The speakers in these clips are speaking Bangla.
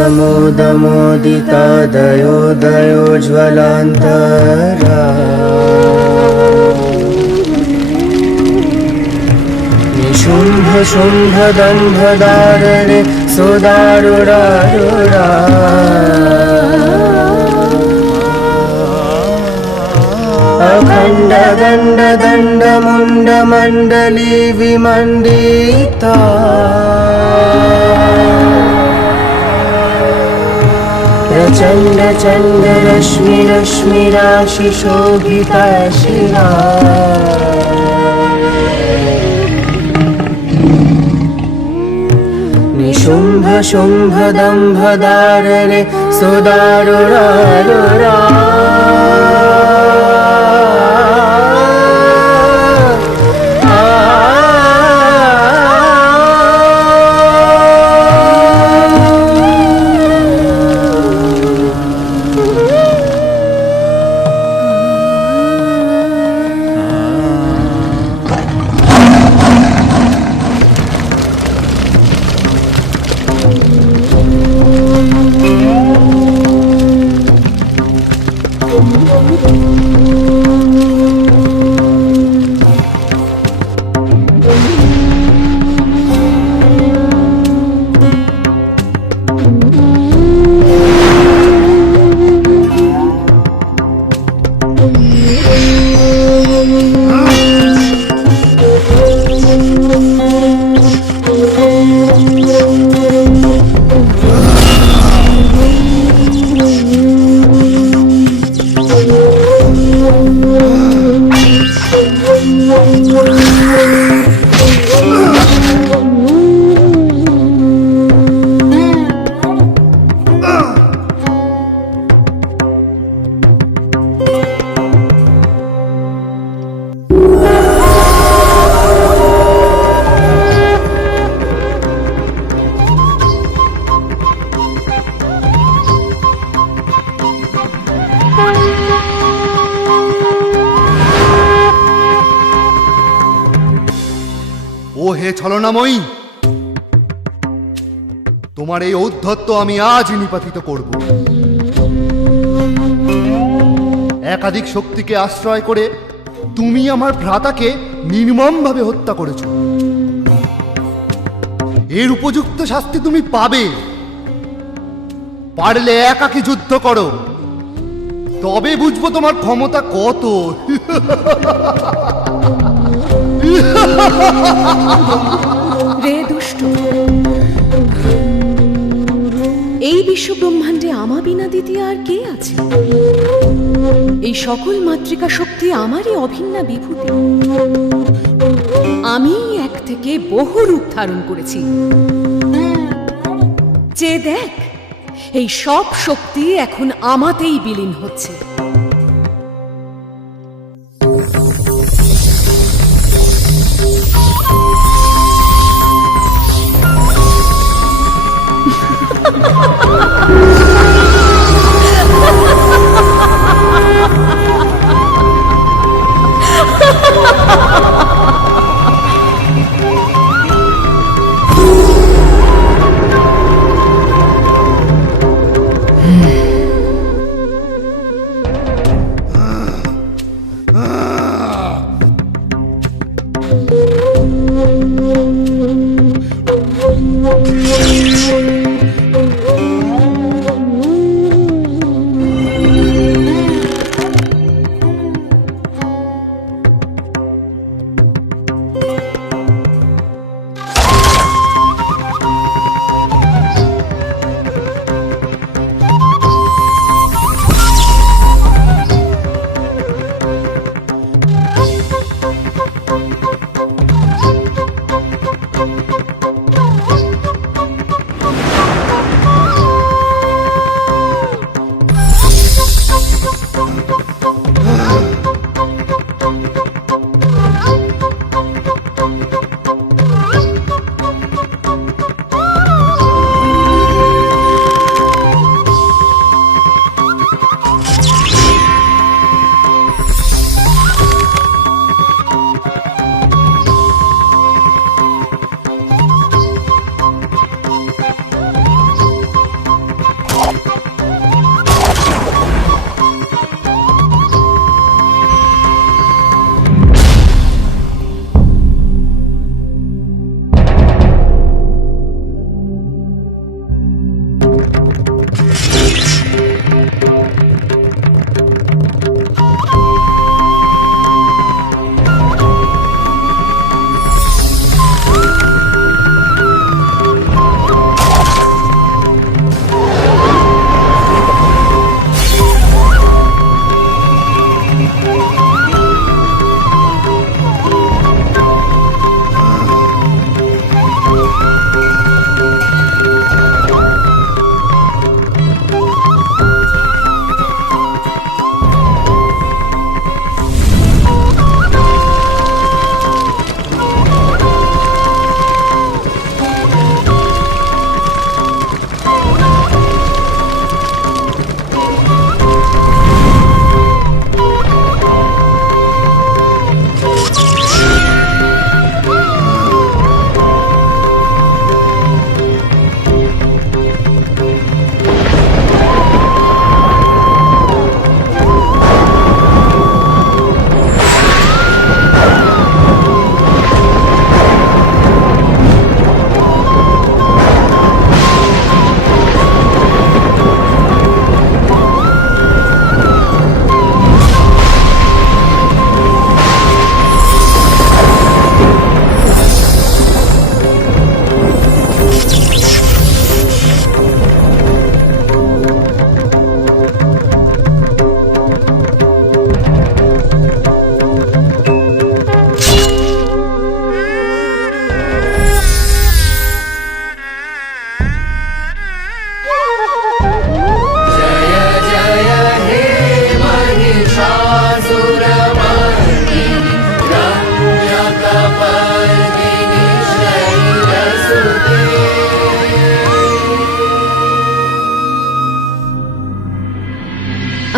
दमोदमोदितादयोदयोज्ज्वलान्तरा निशुम्भ शुम्भ दम्भदारणे सुदारुरारुरा अखण्ड दण्ड दण्ड मुण्ड मण्डली विमण्डिता प्रचण्ड चण्ड रश्मि रश्मि राशि शोभिता शिरा निशुम्भ शुम्भ दम्भदारणे सुदारुरारुरा ও হে ছলনাময়ী, তোমার এই ঔদ্ধত্য আমি আজ নিপাতিত করব। একাধিক শক্তিকে আশ্রয় করে তুমি আমার ভ্রাতাকে নির্মমভাবে হত্যা করেছ। এর উপযুক্ত শাস্তি তুমি পাবে। পারলে একাকী যুদ্ধ করো, তবে বুঝবো তোমার ক্ষমতা কত। রে দুষ্ট, এই বিশ্ব ব্রহ্মাণ্ডে আমা বিনা দ্বিতীয় আর কে আছে? এই সকল মাতৃকা শক্তি আমারই অভিন্না বিভূতি। আমি এক থেকে বহু রূপ ধারণ করেছি। যে দেখ, এই সব শক্তি এখন আমাতেই বিলীন হচ্ছে।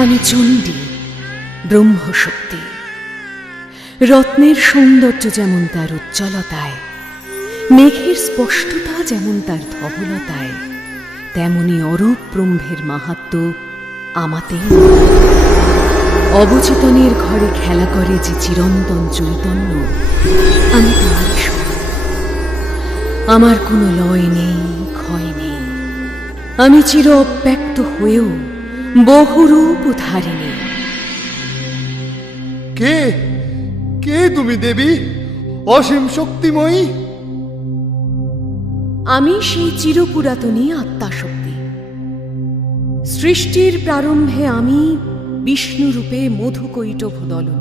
আমি চণ্ডী, ব্রহ্মশক্তি। রত্নের সৌন্দর্য যেমন তার উজ্জ্বলতায়, মেঘের স্পষ্টতা যেমন তার ধবলতায়, তেমনি অরূপ ব্রহ্মের মাহাত্ম্য আমাতেও। অবচেতনের ঘরে খেলা করে যে চিরন্তন চৈতন্য, আমি তার সমান। আমার কোনো লয় নেই, ক্ষয় নেই। আমি চির অব্যক্ত হয়েও বহুরূপ ধারিণী। কে কে তুমি দেবী, অসীম শক্তিময়ী? আমি সেই চিরপুরাতনী আত্মাশক্তি। সৃষ্টির প্রারম্ভে আমি বিষ্ণুরূপে মধুকৈটভ দলনী।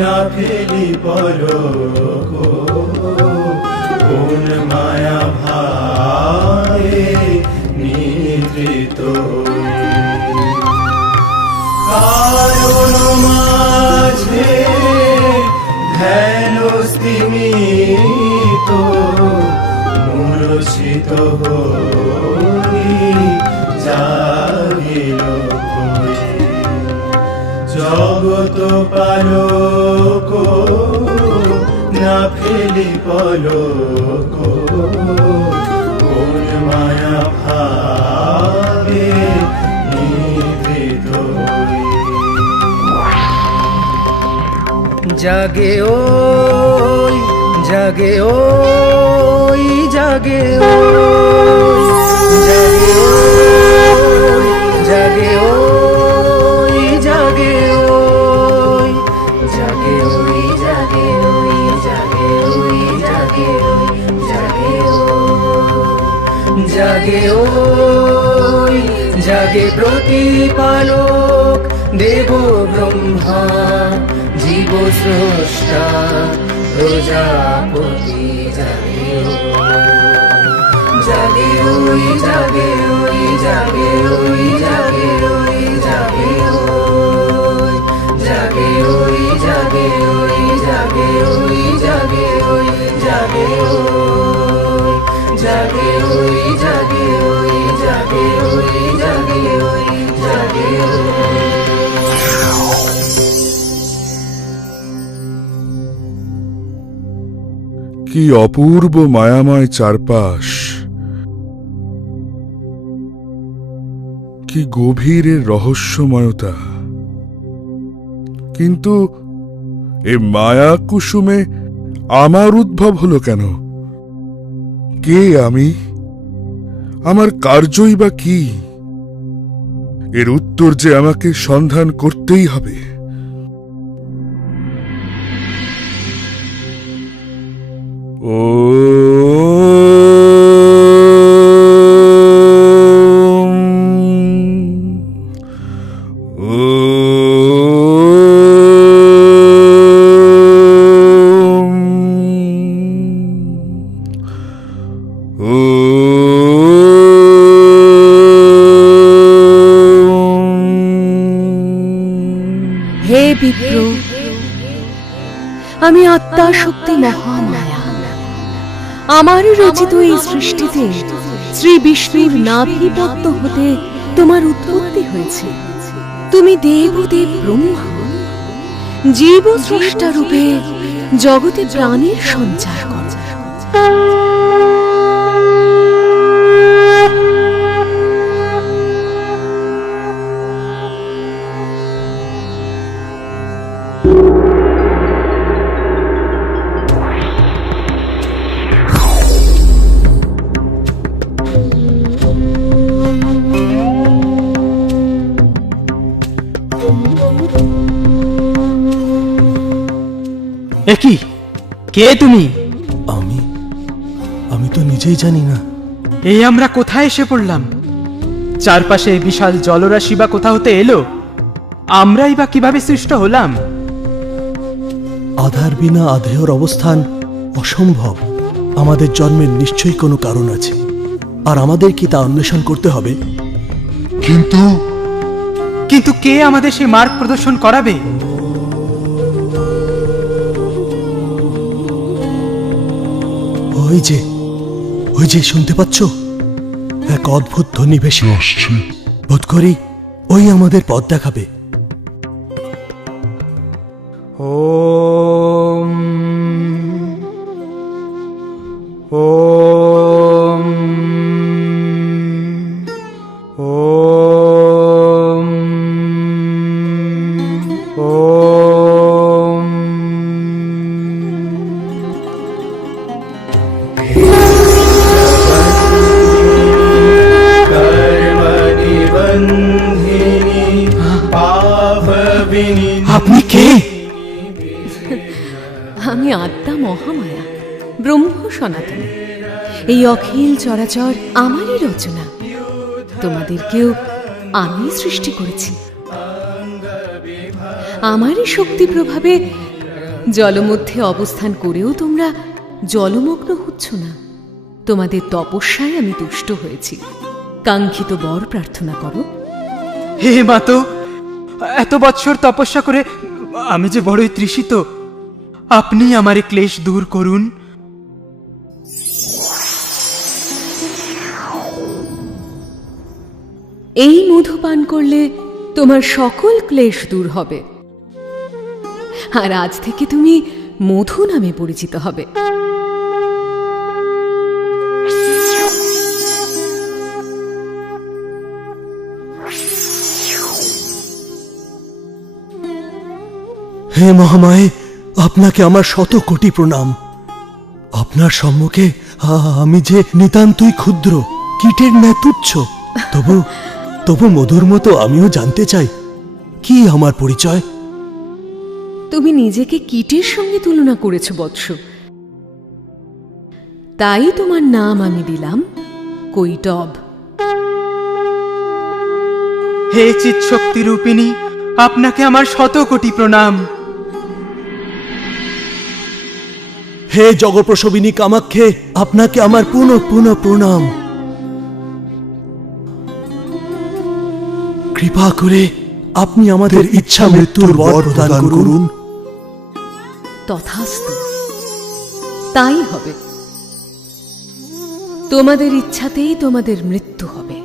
না ফেলি পলক, কোন মায়া ভাবে নিদ্রিত, কারণ মাঝে ধ্যান স্তিমিত, মূর্ছিত হই জাগিল জগত পালক, না ফেলি পলক, কোন মায়া ভাবে নিদ্রিত। জাগে ওই জাগে ওই জাগে ওই জাগে ওই জাগে ওই জাগে ওই জাগে ওই জাগে ওই জাগে ওই জাগে ওই জাগে ওই জাগে ওই জাগে প্রতিপালক দেব ব্রহ্মা জীব স্রষ্টা প্রজাপতি। জাগে জাগে ওই জাগে ওই জাগে ওই জাগে ওই জাগে ওই জাগে ওই জাগে ওই জাগে ওই জাগে ওই জাগে ওই জাগে ওই জাগে ওই জাগে ওই জাগে ওই জাগে ওই। কি অপূর্ব মায়াময় চারপাশ, কি গভীর এর রহস্যময়তা। কিন্তু এ মায়া কুসুমে আমার উদ্ভব হলো কেন? কে আমি? আমার কার্যই বা কি? এর উত্তর যে আমাকে সন্ধান করতেই হবে। ও হে বিপ্র, আমি আত্মা শক্তি মহামায়া। আমার রচিত এই সৃষ্টিতে শ্রী বিষ্ণুর নাভিপদ্ম হতে তোমার উৎপত্তি হয়েছে। তুমি দেবদেব ব্রহ্মা, জীব স্রষ্টা রূপে জগতে প্রাণের সঞ্চার করো। একি কে তুমি? আমি তো নিজেই জানি না। এই আমরা কোথায় এসে পড়লাম? চারপাশে বিশাল জলরাশি বা কোথা হতে এলো? আমরাই বা কিভাবে সৃষ্ট হলাম? আধার বিনা আধেয়র অবস্থান অসম্ভব। আমাদের জন্মের নিশ্চয়ই কোনো কারণ আছে, আর আমাদের কি তা অন্বেষণ করতে হবে। কিন্তু কে আমাদের সেই মার্গ প্রদর্শন করাবে? ওই যে শুনতে পাচ্ছ? এক অদ্ভুত ধ্বনি ভেসে আসছে। বোধ করি ওই আমাদের পথ দেখাবে। ওম ওম ওম ওম। আপনি কে? আমি আত্মা মহামায়া, ব্রহ্ম সনাতনী। এই অখিল চরাচর আমারই রচনা। তোমাদেরকেও আমি সৃষ্টি করেছি। আমারই শক্তি প্রভাবে জলমধ্যে অবস্থান করেও তোমরা জলমগ্ন হচ্ছ না। তোমাদের তপস্যায় আমি তুষ্ট হয়েছি। কাঙ্ক্ষিত বর প্রার্থনা করো। হে মাতো, এত বৎসর তপস্যা করে আমি যে বড়ই তৃষিত। আপনি আমার এই ক্লেশ দূর করুন। এই মধু পান করলে তোমার সকল ক্লেশ দূর হবে, আর আজ থেকে তুমি মধু নামে পরিচিত হবে। হে মহামায়ে, আপনাকে আমার 100 কোটি প্রণাম। আপনার সম্মুখে আমি যে নিতান্তই ক্ষুদ্র, কীটের ন্যায় তুচ্ছ। তবু মধুর মতো আমিও জানতে চাই, কি আমার পরিচয়? তুমি নিজেকে কীটের সঙ্গে তুলনা করেছ বৎস, তাই তোমার নাম আমি দিলাম কৈটব। হে চিৎশক্তি রূপিণী, আপনাকে আমার 100 কোটি প্রণাম। হে জগপ্রসবিনী কামাক্ষে, আপনাকে আমার পুনঃ পুনঃ প্রণাম। কৃপা করে আপনি আমাদের ইচ্ছা মৃত্যুর বর প্রদান করুন। তথাস্তু, তাই হবে। তোমাদের ইচ্ছাতেই তোমাদের মৃত্যু হবে।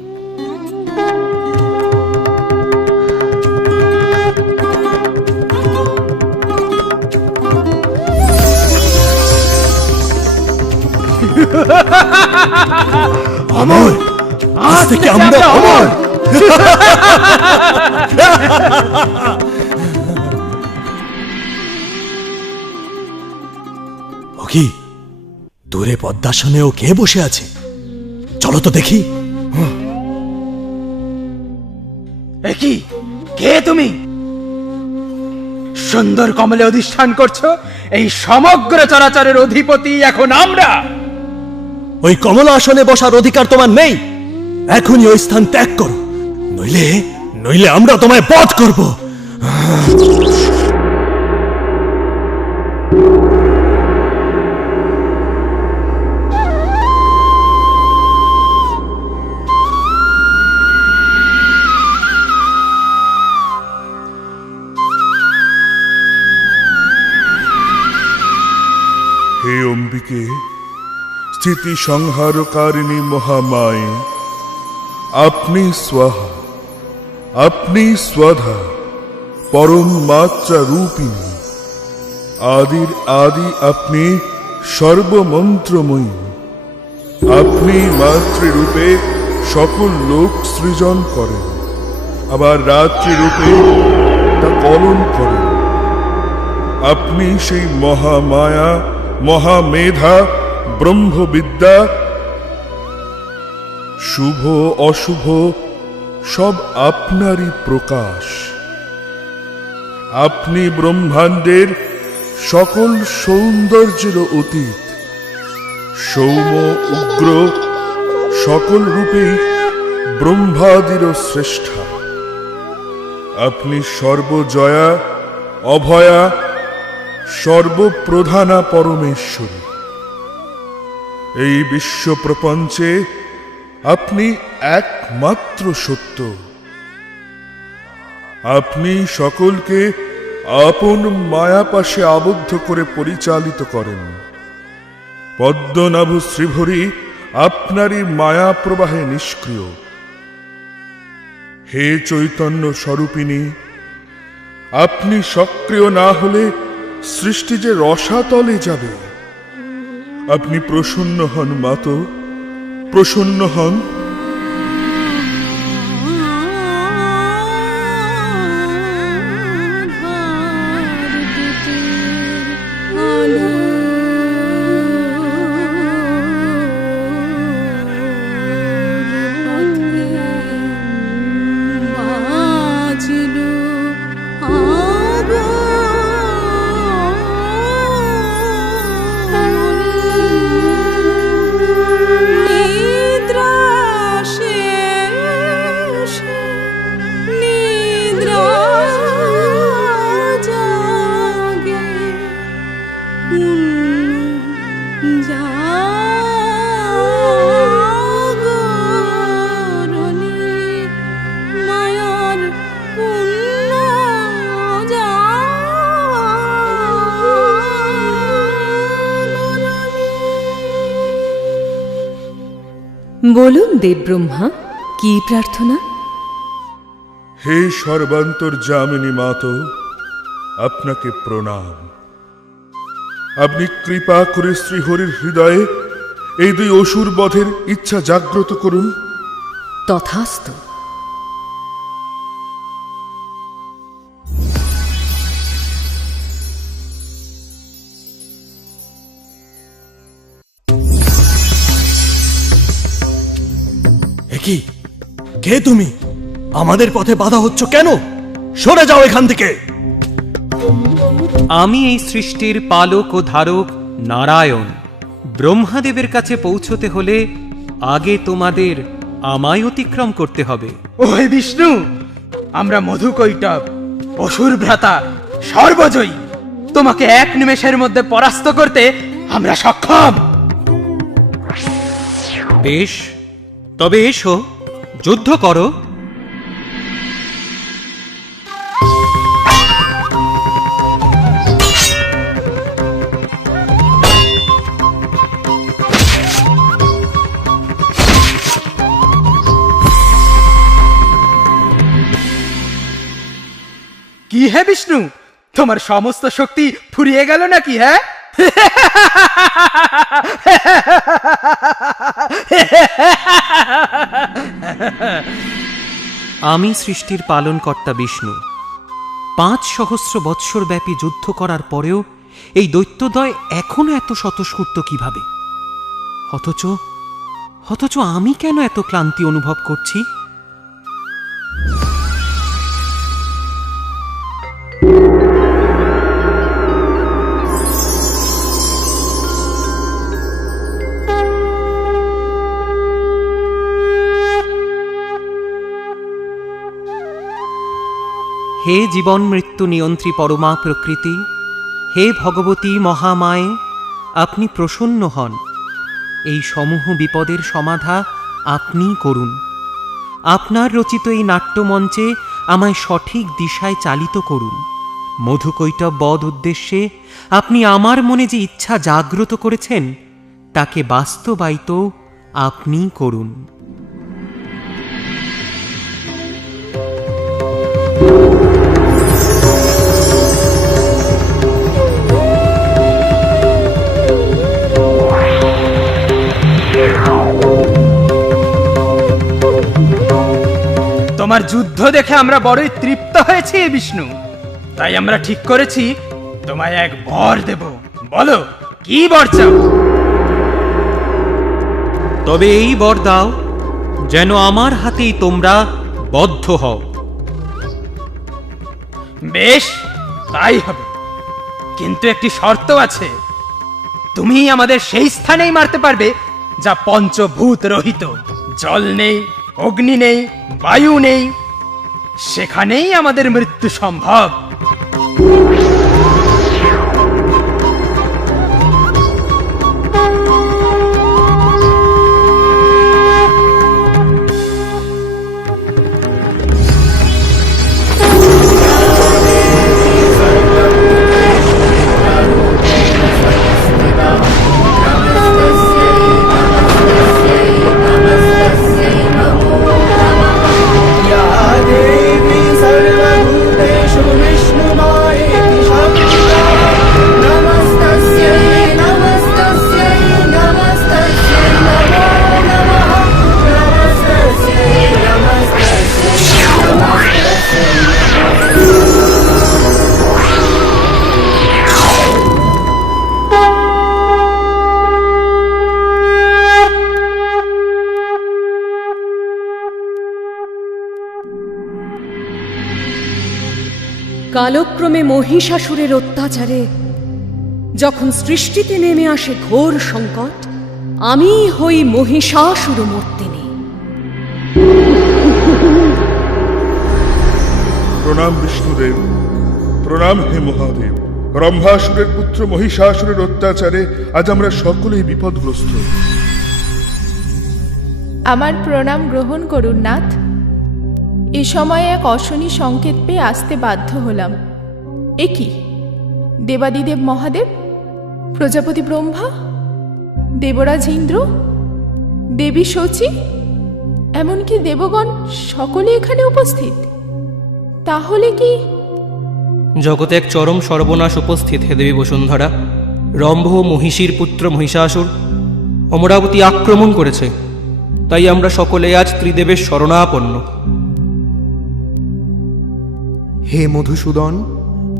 অমর, আজ থেকে আমরা অমর। ওকি, দূরে পদ্মাসনেও কে বসে আছে? চলো তো দেখি। একি কে তুমি? সুন্দর কমলে অধিষ্ঠান করছো। এই সমগ্র চরাচরের অধিপতি এখন আমরা। ওই কমলা আসনে বসার অধিকার তোমার নেই। এখনই ওই স্থান ত্যাগ করো, নইলে আমরা তোমায় বধ করব। অম্বিকে, স্থিতি সংহারকারিণী মহামায়ে, আপনি স্বাহা, আপনি স্বাধা, পরম মাত্রা রূপিণী, আদির আদি আপনি সর্বমন্ত্রময়ী। আপনি মাতৃরূপে সকল লোক সৃজন করেন, আবার রাত্রিরূপে তা পালন করেন। আপনি সেই মহামায়া, মহামেধা, ব্রহ্মবিদ্যা, শুভ অশুভ সব আপনারই প্রকাশ। আপনি ব্রহ্মাণ্ডের সকল সৌন্দর্যের অতীত, সৌম্য উগ্র সকল রূপেই ব্রহ্মাদির শ্রেষ্ঠা। আপনি সর্বজয়া, অভয়া, সর্বপ্রধানা পরমেশ্বরী। এই বিশ্ব প্রপঞ্চে আপনি একমাত্র সত্য। আপনি সকলকে আপন মায়াপাশে আবদ্ধ করে পরিচালিত করেন। পদ্মনাভ শ্রীভরি আপনারই মায়া প্রবাহে নিষ্ক্রিয়। হে চৈতন্য স্বরূপিণী, আপনি সক্রিয় না হলে সৃষ্টি যে রসাতলে যাবে। আপনি প্রসন্ন হন মাতো, প্রসন্ন হন। বলুন দেবব্রহ্মা, কি প্রার্থনা? হে সর্বান্তর্যামিনী মাতো, আপনাকে প্রণাম। আপনি কৃপা করে শ্রীহরির হৃদয়ে এই দুই অসুর বধের ইচ্ছা জাগ্রত করুন। তথাস্তু। কি? কে তুমি? আমাদের পথে বাধা হচ্ছ কেন? সরে যাও এখান থেকে। আমি এই সৃষ্টির পালক ও ধারক নারায়ণ। ব্রহ্মাদেবের কাছে পৌঁছতে হলে আগে তোমাদের আমায় অতিক্রম করতে হবে। ও হে বিষ্ণু, আমরা মধুকৈটব, অসুর ভ্রাতা, সর্বজয়ী। তোমাকে এক নিমেষের মধ্যে পরাস্ত করতে আমরা সক্ষম। বেশ, তবে এসো, যুদ্ধ করো। কি হে বিষ্ণু, তোমার সমস্ত শক্তি ফুরিয়ে গেল নাকি? হ্যাঁ, আমি সৃষ্টির পালনকর্তা বিষ্ণু। ৫,০০০ বৎসর ব্যাপী যুদ্ধ করার পরেও এই দৈত্যদ্বয় এখনো এত স্বতঃস্ফূর্ত কিভাবে? অথচ আমি কেন এত ক্লান্তি অনুভব করছি? হে জীবন মৃত্যু নিয়ন্ত্রী পরমা প্রকৃতি, হে ভগবতী মহামায়ে, আপনি প্রসন্ন হন। এই সমূহ বিপদের সমাধা আপনিই করুন। আপনার রচিত এই নাট্যমঞ্চে আমায় সঠিক দিশায় চালিত করুন। মধুকৈটব বধ উদ্দেশ্যে আপনি আমার মনে যে ইচ্ছা জাগ্রত করেছেন তাকে বাস্তবায়িত আপনি করুন। তোমার যুদ্ধ দেখে আমরা বড়ই তৃপ্ত হয়েছি বিষ্ণু, তাই আমরা ঠিক করেছি তোমায় এক বর দেব। বলো কি বর চাও? তবে এই বর দাও যেন আমার হাতেই তোমরা বদ্ধ হও। বেশ, তাই হবে, কিন্তু একটি শর্ত আছে। তুমি আমাদের সেই স্থানেই মারতে পারবে যা পঞ্চভূত রহিত। জল নেই, অগ্নি নেই, বায়ু নেই, সেখানেই আমাদের মৃত্যু সম্ভব। কালক্রমে মহিষাসুরের অত্যাচারে যখন সৃষ্টিতে নেমে আসে ঘোর সংকট, আমি হই মহিষাসুরমর্দিনী। প্রণাম বিষ্ণুদেব, প্রণাম হে মহাদেব। ব্রহ্মাসুরের পুত্র মহিষাসুরের অত্যাচারে আজ আমরা সকলেই বিপদগ্রস্ত। আমার প্রণাম গ্রহণ করুন নাথ। এ সময়ে এক অশনি সংকেত পেয়ে আসতে বাধ্য হলাম। এ কি? দেবাদিদেব মহাদেব, প্রজাপতি ব্রহ্মা, দেবরাজ ইন্দ্র, দেবী শচী, এমনকি দেবগণ সকলে এখানে উপস্থিত। তাহলে কি জগতে এক চরম সর্বনাশ উপস্থিত হে দেবী বসুন্ধরা। রম্ভ মহিষীর পুত্র মহিষাসুর অমরাবতী আক্রমণ করেছে, তাই আমরা সকলে আজ ত্রিদেবের শরণাপন্ন। হে মধুসূদন,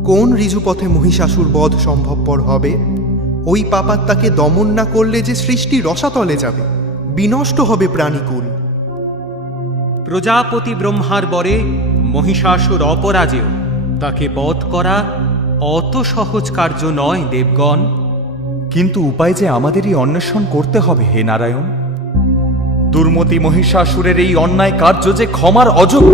কোন ঋজুপথে মহিষাসুর বধ সম্ভবপর হবে? ওই পাপাত্মাকে দমন না করলে যে সৃষ্টি রসাতলে যাবে, বিনষ্ট হবে প্রাণীকুল। প্রজাপতি ব্রহ্মার বরে মহিষাসুর অপরাজেয়, তাকে বধ করা অত সহজ কার্য নয় দেবগণ। কিন্তু উপায় যে আমাদেরই অন্বেষণ করতে হবে হে নারায়ণ। দুর্মতি মহিষাসুরের এই অন্যায় কার্য যে ক্ষমার অযোগ্য।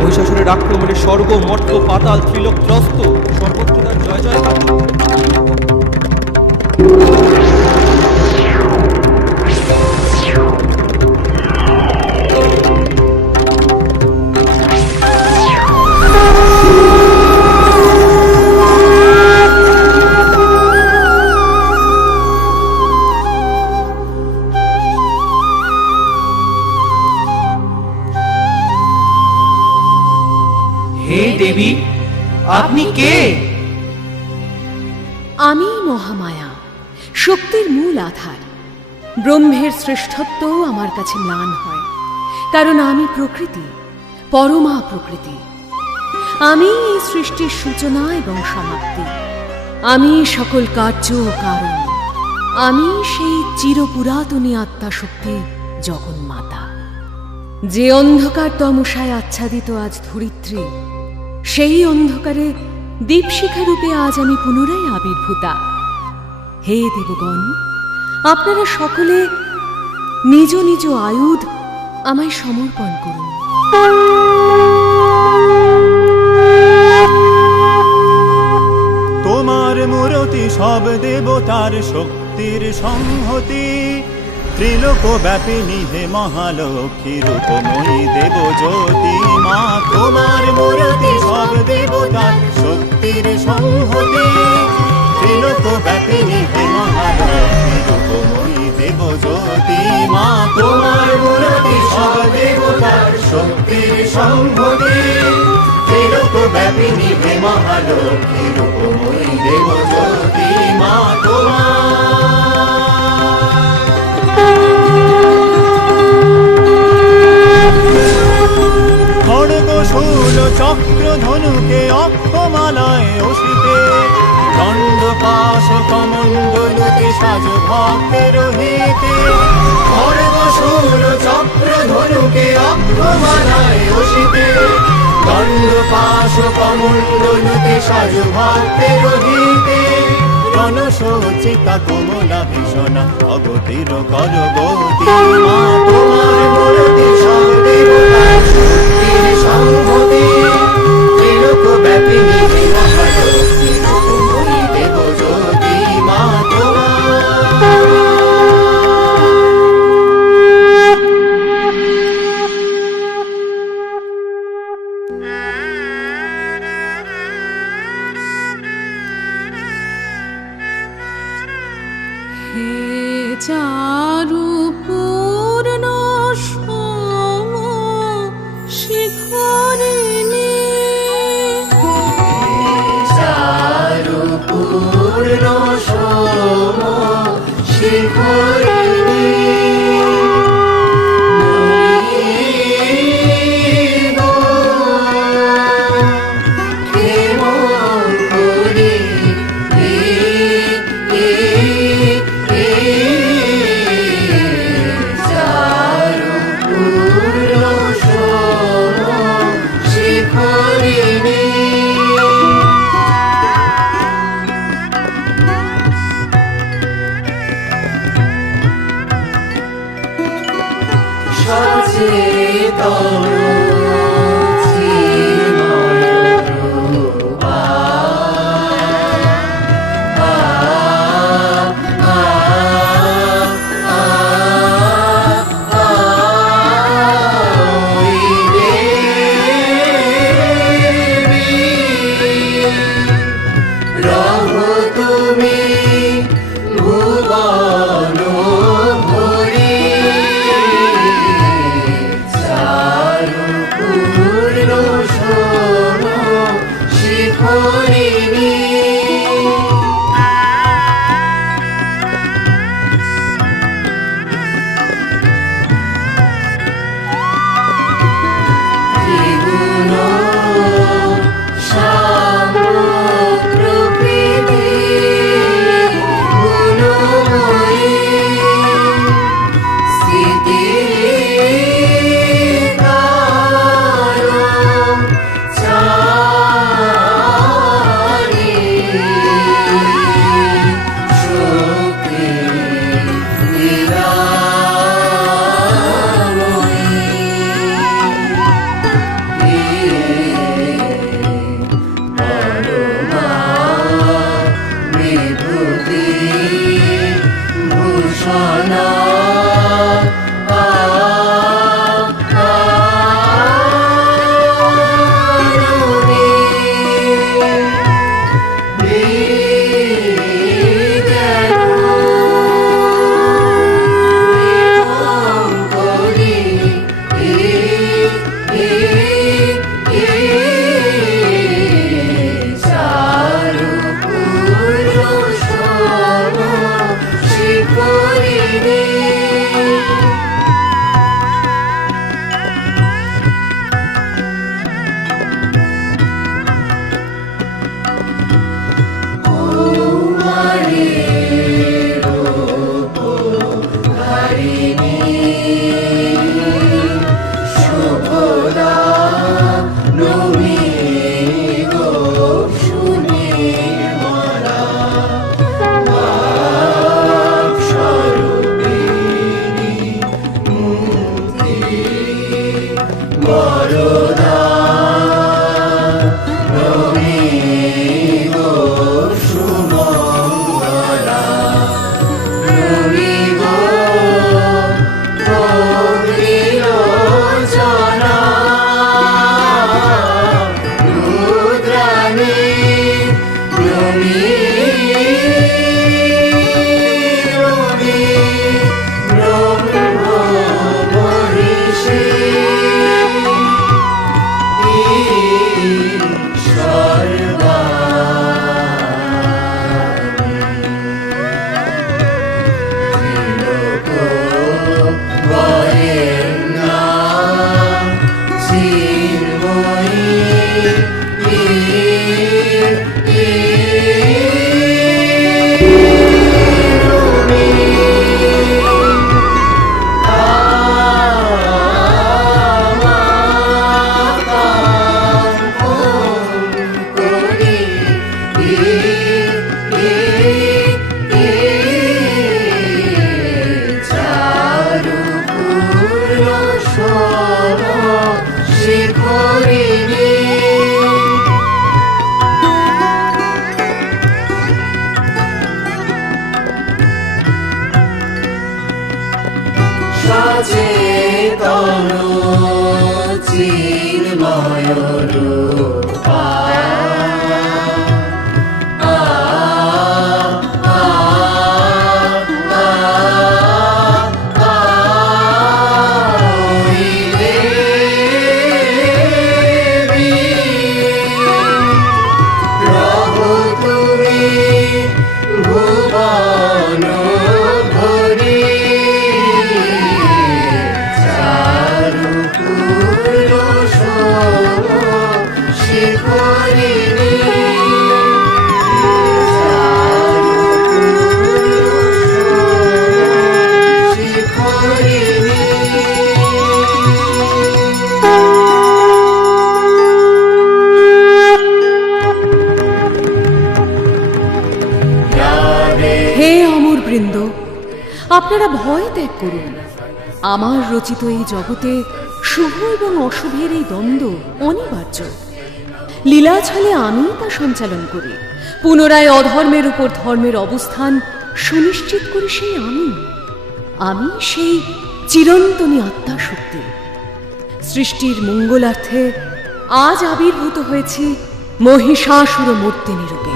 মহিষাসুরের আক্রমণে স্বর্গ মর্ত্য পাতাল ত্রিলোক ত্রস্ত, সর্বত্র তার জয় জয়কার। হে দেবী, আপনি কে? আমি মহামায়া, শক্তির মূল আধার। ব্রহ্মের শ্রেষ্ঠত্ব আমার কাছে ম্লান হয়, কারণ আমি প্রকৃতি, পরমা প্রকৃতি। আমি এই সৃষ্টির সূচনা এবং সমাপ্তি। আমি সকল কার্য ও কারণ। আমি সেই চিরপুরাতনী আত্মাশক্তি জগন্মাতা। যে অন্ধকার তমসায় আচ্ছাদিত আজ ধরিত্রী, সেই অন্ধকারে দীপশিখা রূপে আজ আমি পুনরায় আবির্ভূতা। হে দেবগণ, আপনারা সকলে নিজ নিজ আয়ুধ আমায় সমর্পণ করুন। তোমার মূরতি সব দেবতার শক্তির সংহতি, ত্রিলোক ব্যাপিনী হে মহালক্ষ্মী রূপময়ী দেব জ্যোতি মা তোমার মূর্তি সব দেবতার শক্তির সংহতি ত্রিলোক ব্যাপিনী হে মহালক্ষ্মী রূপময়ী দেব জ্যোতি মা তোমার মূর্তি সব দেবতার শক্তির সংহতি ত্রিলোক ব্যাপিনী হে মহালক্ষ্মী রূপময়ী দেব জ্যোতি মা খড়গশূল চক্র ধনুকে অক্ষমালায় অসিতে দণ্ড পাশ কমণ্ডলুতে সাজ ভক্তের হিতে খড়গশূল চক্র ধনুকে অক্ষমালায় অসিতে দণ্ড পাশ কমণ্ডলুতে সাজ ভক্তের হিতে রণসজ্জিতা কমলা ভীষণা অগতির কর গতি মা তোমার মূর্তি সব দেবতার শক্তির সংহতি ত্রিলোক ব্যাপিনী হে মহালক্ষ্মী রূপময়ী দেব জ্যোতি মা চারু পূর্ণ সম শিখরিণী চারু পূর্ণ সম শিখরিণী সচেতন চিন্ময় রূপা ওই দেবী রহ তুমি ভুবন ভরি পূর্ণ সম শিখরিণী ত্রিগুণ শ্যাম প্রকৃতি গুণময়ী স্থিতি ভূষণা চারু পূর্ণ সম শিখরিণী চেতন চিন্ময় রূপা হে অমর বৃন্দ, আপনারা ভয় ত্যাগ করুন। আমার রচিত এই জগতে শুভ এবং অশুভের এই দ্বন্দ্ব অনিবার্য। লীলা ছলে আমি তা সঞ্চালন করি। পুনরায় অধর্মের উপর ধর্মের অবস্থান সুনিশ্চিত করি সেই আমি সেই চিরন্তনী আত্মা শক্তি। সৃষ্টির মঙ্গলার্থে আজ আবির্ভূত হয়েছি মহিষাসুর মূর্তিনি রূপে।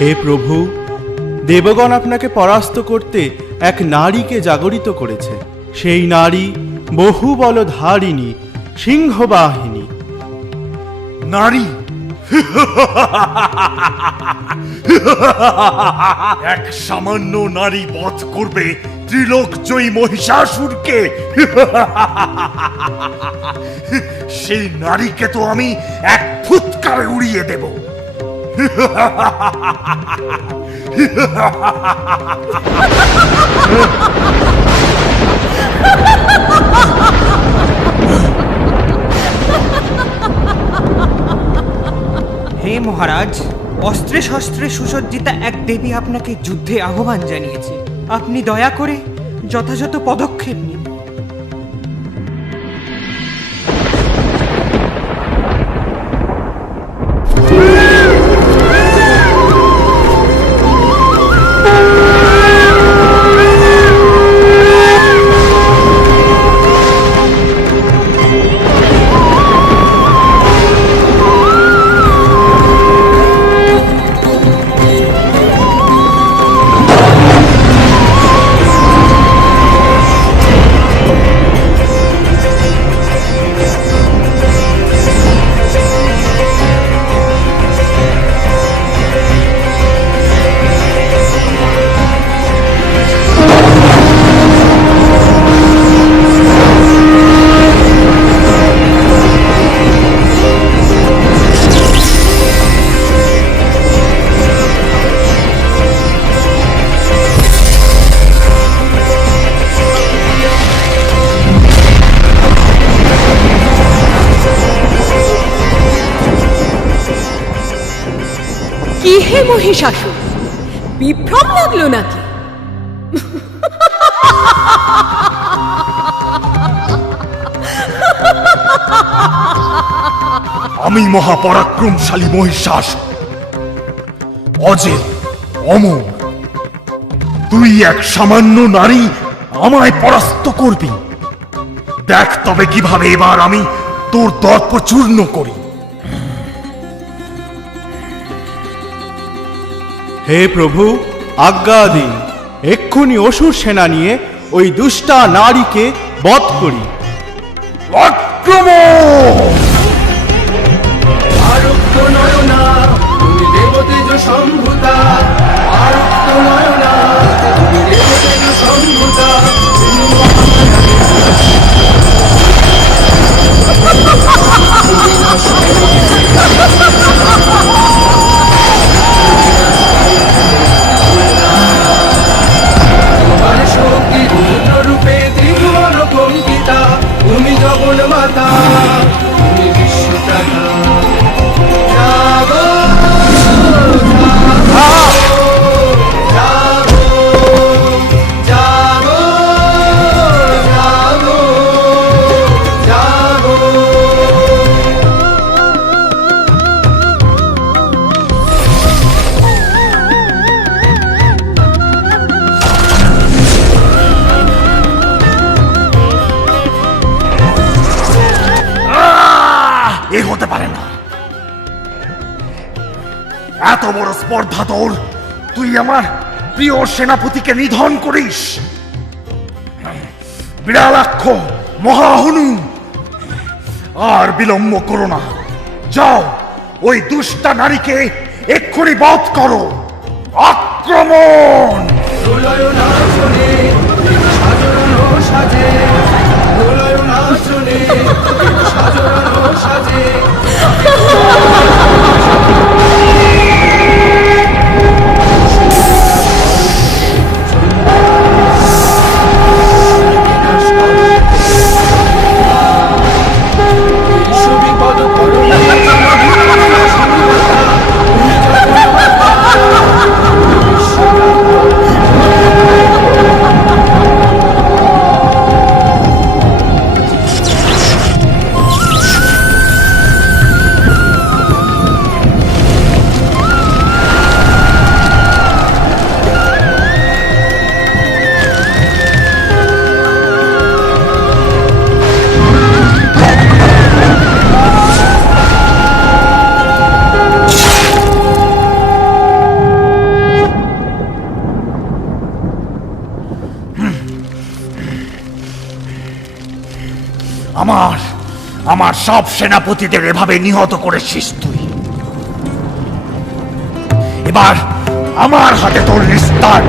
হে প্রভু, দেবগণ আপনাকে পরাস্ত করতে এক নারীকে জাগরিত করেছে। সেই নারী বহু বলধারিণী, সিংহবাহিনী। নারী এক সামান্য নারী বধ করবে ত্রিলোকজয়ী মহিষাসুরকে। সেই নারীকে তো আমি এক ফুৎকারে উড়িয়ে দেব। হে মহারাজ, অস্ত্রে শস্ত্রে সুসজ্জিতা এক দেবী আপনাকে যুদ্ধে আহ্বান জানিয়েছে। আপনি দয়া করে যথাযথ পদক্ষেপ নিন। কি হে মহিষাসুর, বিভ্রম লাগলো নাকি? আমি মহাপরাক্রমশালী মহিষাসুর, অজেয় অমর। তুই এক সামান্য নারী আমায় পরাস্ত করবি। দেখ তবে কিভাবে এবার আমি তোর দর্প চূর্ণ করি। হে প্রভু, আজ্ঞা দিন, এক্ষুনি অসুর সেনা নিয়ে ওই দুষ্টা নারীকে বধ করি। আক্রমণ! আরক্ত নয়না তুমি দেবতেজ সম্ভূতা, আরক্ত নয়না তুমি দেবতেজ সম্ভূতা। তোমার শক্তি রুদ্র রূপে ত্রিভুবন কম্পিতা। এত বড় স্পর্ধা তোর? তুই আমার প্রিয় সেনাপতিকে নিধন করিস? বিড়ালাক্ষ মহাহনু, আর বিলম্ব করো না। যাও, ওই দুষ্টা নারীকে এক্ষুনি বধ করো। আক্রমণ! দোলয় নাচনে সাজানো সাজে, দোলয় নাচনে সাজানো সাজে। সুবিপদ করুণে আমার সব সেনাপতিদের এভাবে নিহত করেছিস তুই। এবার আমার হাতে তোর নিস্তার।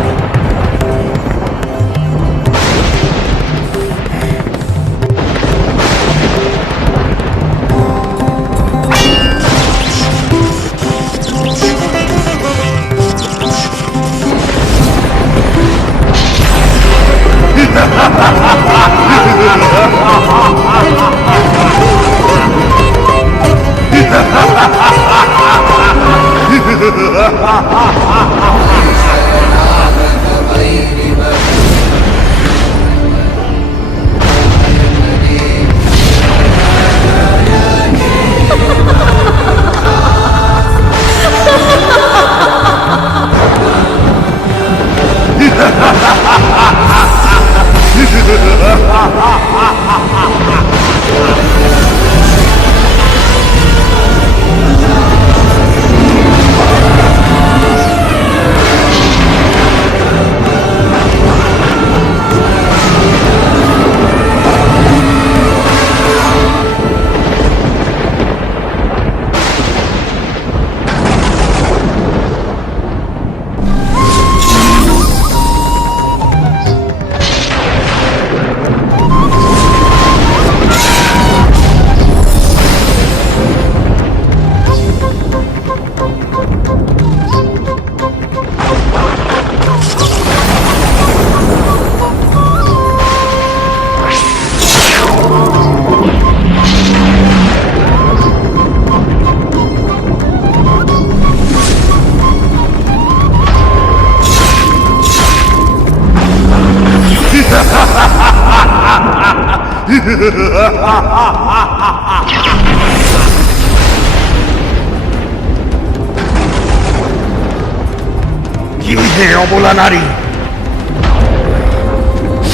কি হে অবলা নারী,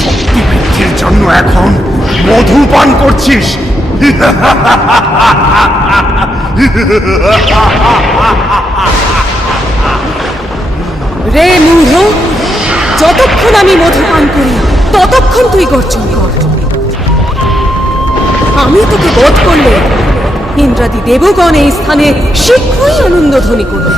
শক্তি বৃদ্ধির জন্য এখন মধু পান করছিস? রে মূঢ়, যতক্ষণ আমি মধু পান করি ততক্ষণ তুই গর্জন কর। আমি তোকে বধ করলে ইন্দ্রাদি দেবগণ এই স্থানে শীঘ্রই আনন্দধ্বনি করবে।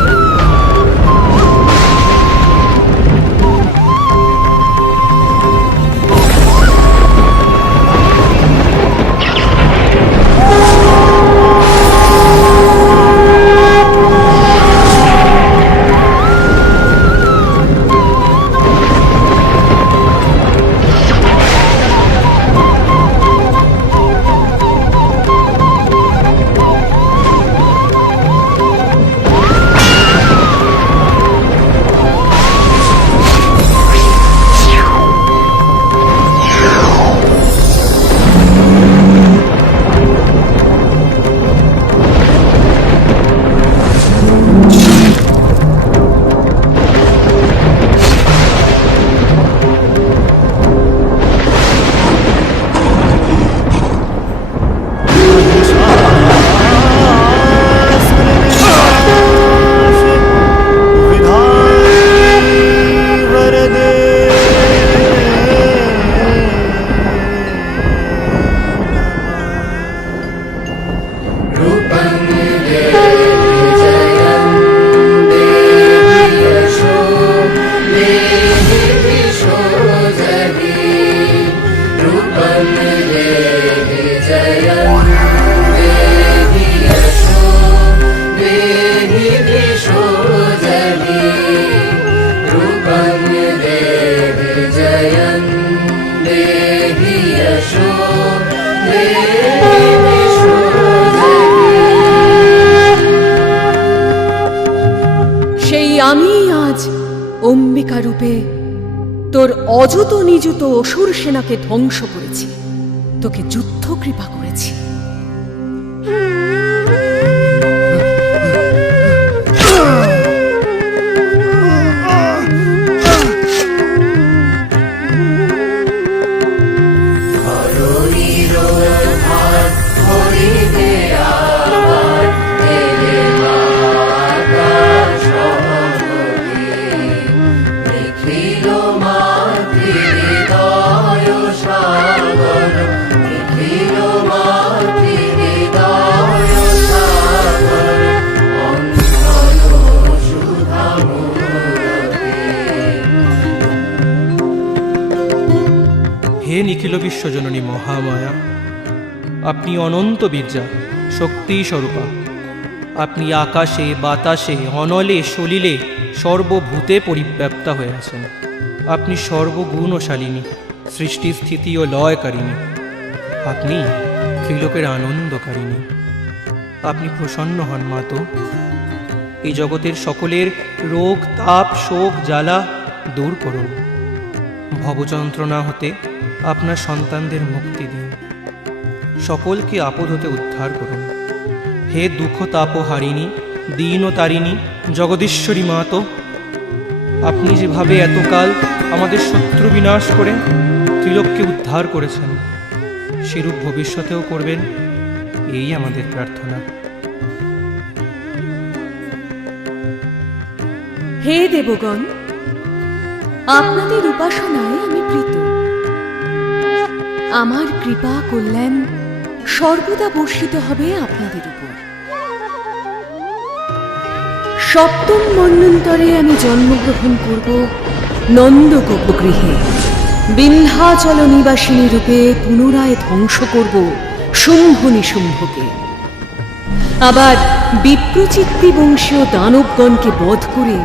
অম্বিকা রূপে তোর অযুত নিযুত অসুর সেনাকে ধ্বংস করেছি, তোকে যুদ্ধ কৃপা করেছি। হে নিখিল বিশ্বজননী মহামায়া, আপনি অনন্ত বীর্যা, শক্তি স্বরূপা। আপনি আকাশে বাতাসে অনলে সলিলে সর্বভূতে পরিব্যাপ্তা হয়ে আছেন। আপনি সর্বগুণশালিনী, সৃষ্টি স্থিতি ও লয়কারিণী। আপনি ত্রিলোকের আনন্দকারিণী। আপনি প্রসন্ন হন মাতো, এই জগতের সকলের রোগ তাপ শোক জ্বালা দূর করুন। ভবযন্ত্রণা হতে আপনার সন্তানদের মুক্তি দিন, সকলকে আপদ হতে উদ্ধার করুন। হে দুঃখ তাপহারিণী, দীন ও তারিণী, জগদীশ্বরী মাতো, আপনি যেভাবে এতকাল আমাদের শত্রু বিনাশ করে ত্রিলোককে উদ্ধার করেছেন, সেরূপ ভবিষ্যতেও করবেন, এই আমাদের প্রার্থনা। হে দেবগণ, আপনাদের উপাসনায় আমি প্রীত। আমার কৃপা কল্যাণ সর্বদা বর্ষিত হবে আপনাদের উপর। সপ্তম মন্বন্তরে আমি জন্মগ্রহণ করব নন্দগোপ গৃহে। বিন্ধ্যাচল নিবাসিনী রূপে পুনরায় ধ্বংস করব শুম্ভ নিশুম্ভকে। আবার বিপ্রচিত্তি বংশীয় দানবগণকে বধ করে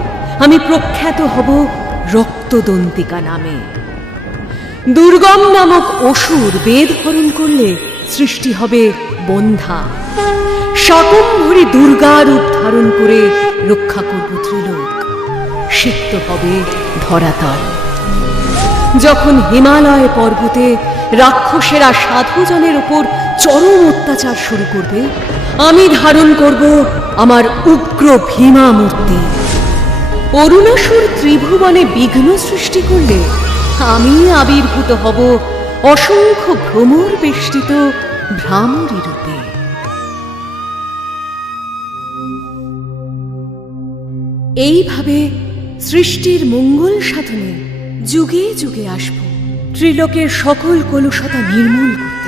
আমি প্রখ্যাত হব রক্তদন্তিকা নামে। দুর্গম নামক অসুর বেদ হরণ করলে সৃষ্টি হবে বন্ধা। শাকম্ভরী দুর্গা রূপ ধারণ করে রক্ষা করব ত্রিলোক। সিক্ত হবে ধরাতল। যখন হিমালয় পর্বতে রাক্ষসেরা সাধুজনের উপর চরম অত্যাচার শুরু করবে, আমি ধারণ করব আমার উগ্র ভীমা মূর্তি। অরুণাসুর ত্রিভুবনে বিঘ্ন সৃষ্টি করলে আমি আবির্ভূত হব অসংখ্য ভ্রমর বেষ্টিত ভ্রামরী রূপে। এইভাবে সৃষ্টির মঙ্গল সাধনে যুগে যুগে আসব, ত্রিলোকের সকল কলুষতা নির্মূল করতে।